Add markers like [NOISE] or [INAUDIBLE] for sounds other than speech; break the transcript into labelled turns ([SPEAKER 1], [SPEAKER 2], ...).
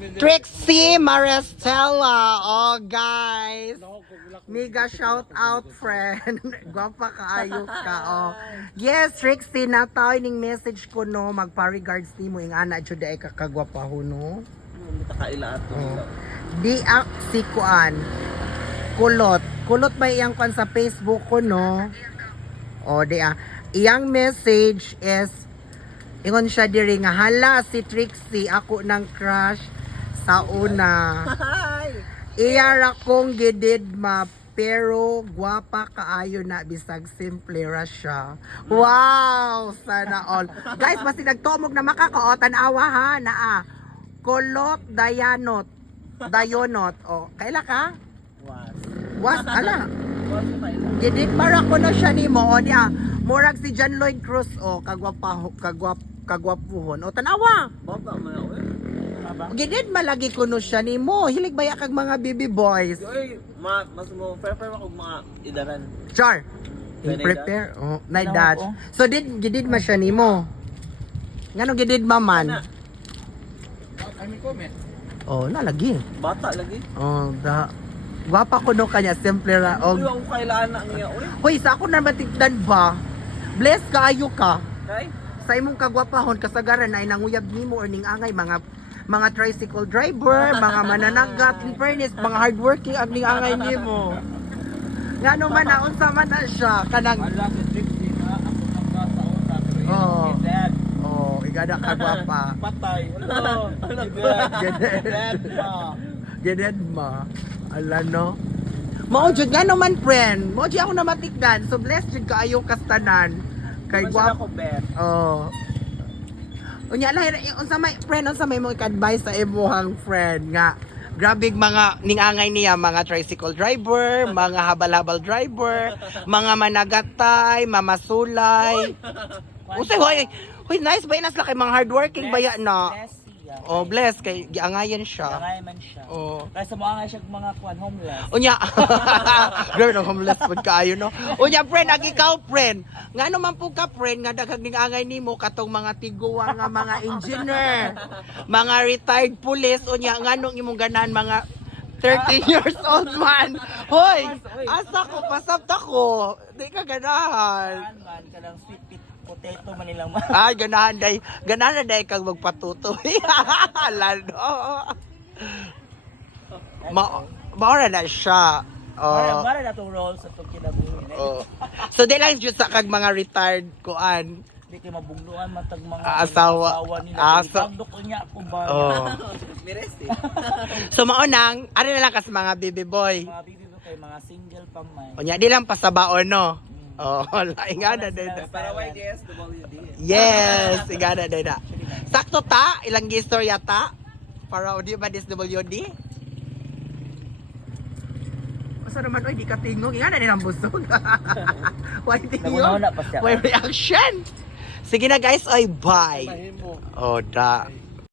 [SPEAKER 1] Trixie Maristella. Oh, guys. Mega shout out, friend. [LAUGHS] Gwapa ka, ayok ka, oh. Yes, Trixie, nataw ning message ko, no. Magpa-regards ni mo, ing ana, jud ay kakagwapa ho, no.
[SPEAKER 2] Matakaila ato.
[SPEAKER 1] Oh. Di ak si Kuan. Kulot. Kulot ba iyang kuan sa Facebook ko, no? O, di ah. Iyang message is, ingon siya diri nga, hala si Trixie, ako ng crush sa una.
[SPEAKER 2] Hi!
[SPEAKER 1] Iyara kong gidid ma, pero gwapa kaayo na bisag simple ra siya. Wow! Sana all. Guys, basi nagtumog na makakaotan awa ha na ah. Kolot Dayanot. Dayonot. O, kaila ka?
[SPEAKER 2] Was.
[SPEAKER 1] Was, ala. [LAUGHS] Gidid para ko na siya ni mo. O niya, murag si John Lloyd Cruz. O, kagwapa, kagwap, kagwapuhon. O, tanawa.
[SPEAKER 2] Baba eh. Aba.
[SPEAKER 1] Gidid malagi ko no siya ni mo. Hilig baya kag mga baby boys.
[SPEAKER 2] Oy, ma mas mo prefer ako mga idaran.
[SPEAKER 1] Char. In prepare. Oh, na
[SPEAKER 3] ko?
[SPEAKER 1] So did gidid ma siya nimo. Ngano gidid ma man?
[SPEAKER 2] Ana,
[SPEAKER 1] Oh, nalagi.
[SPEAKER 2] bata lagi.
[SPEAKER 1] Oh, da. Gwapa ko no kanya simple ra.
[SPEAKER 2] Uy,
[SPEAKER 1] Oh,
[SPEAKER 2] ako kailaan na niya. Uy,
[SPEAKER 1] hoy, sa ako na matigdan ba? Bless kaayo ka.
[SPEAKER 2] kay?
[SPEAKER 1] Sa imong kagwapahon kasagaran ay nanguyab nimo or ning angay mga mga tricycle driver, mga mananagat, in fairness, mga hardworking ang ning angay nimo. Ngano man na unsa man na siya kanang
[SPEAKER 3] dead.
[SPEAKER 1] oh, igada ka gwapa. [LAUGHS]
[SPEAKER 3] Patay. Hello. Pa.
[SPEAKER 1] Ganyan ma. Ala no. Mao jud nga naman friend. Mao jud ako na matikdan. So blessed jud kaayo kastanan. Kay
[SPEAKER 2] Mas na
[SPEAKER 1] gwap.
[SPEAKER 2] ko bet.
[SPEAKER 1] Oh. Unya lahi unsa may friend unsa may mo advice sa imuhang friend nga Grabe mga ningangay niya mga tricycle driver, [LAUGHS] mga habal-habal driver, mga managatay, mamasulay. Usay hoy, hoy nice ba inas kay mga hardworking baya na.
[SPEAKER 3] Bless siya.
[SPEAKER 1] Oh, bless kay giangayan siya.
[SPEAKER 3] Langay man siya.
[SPEAKER 1] Oh.
[SPEAKER 3] Kasi mo nga siya mga kwan homeless.
[SPEAKER 1] Unya. [LAUGHS] Girl, no homeless food kaayo no. Unya friend, ag ikaw friend. Nga naman po ka friend nga daghang ning angay nimo katong mga tiguwa nga mga engineer, mga retired police unya nganong imong ganahan mga 13 [LAUGHS] years old man. Hoy, asa ko pasabta ko. Di ka ganahan.
[SPEAKER 3] Man man sweet pit potato man man. [LAUGHS]
[SPEAKER 1] Ay, ganahan day. Ganahan na day kag magpatutoy. [LAUGHS] Lalo. Ma maora na siya.
[SPEAKER 3] Mara
[SPEAKER 1] Oh.
[SPEAKER 3] mara na tong role sa tong kinabuhi.
[SPEAKER 1] Oh. So di lang jud sa kag mga retired kuan.
[SPEAKER 3] Di kay mabungluan matag mga
[SPEAKER 1] Ah, asawa.
[SPEAKER 3] nila.
[SPEAKER 1] Ah, so-
[SPEAKER 3] Pagdok niya kung ba.
[SPEAKER 1] Oh. [LAUGHS]
[SPEAKER 2] Eh.
[SPEAKER 1] So maunang ano na lang kas mga baby boy.
[SPEAKER 3] Mga bibi ko kay mga single pa man.
[SPEAKER 1] Unya di lang pasabaon no. Oh, laing nga na din.
[SPEAKER 2] Para YDSWD.
[SPEAKER 1] Yes, ingana din na. Sakto ta, ilang gistorya ta para di ba this WD? Asa naman oy di ka tingog, ingana din ang busog. [LAUGHS] Why
[SPEAKER 3] siya.
[SPEAKER 1] Why reaction? Sige na guys, oy bye. Oh, da.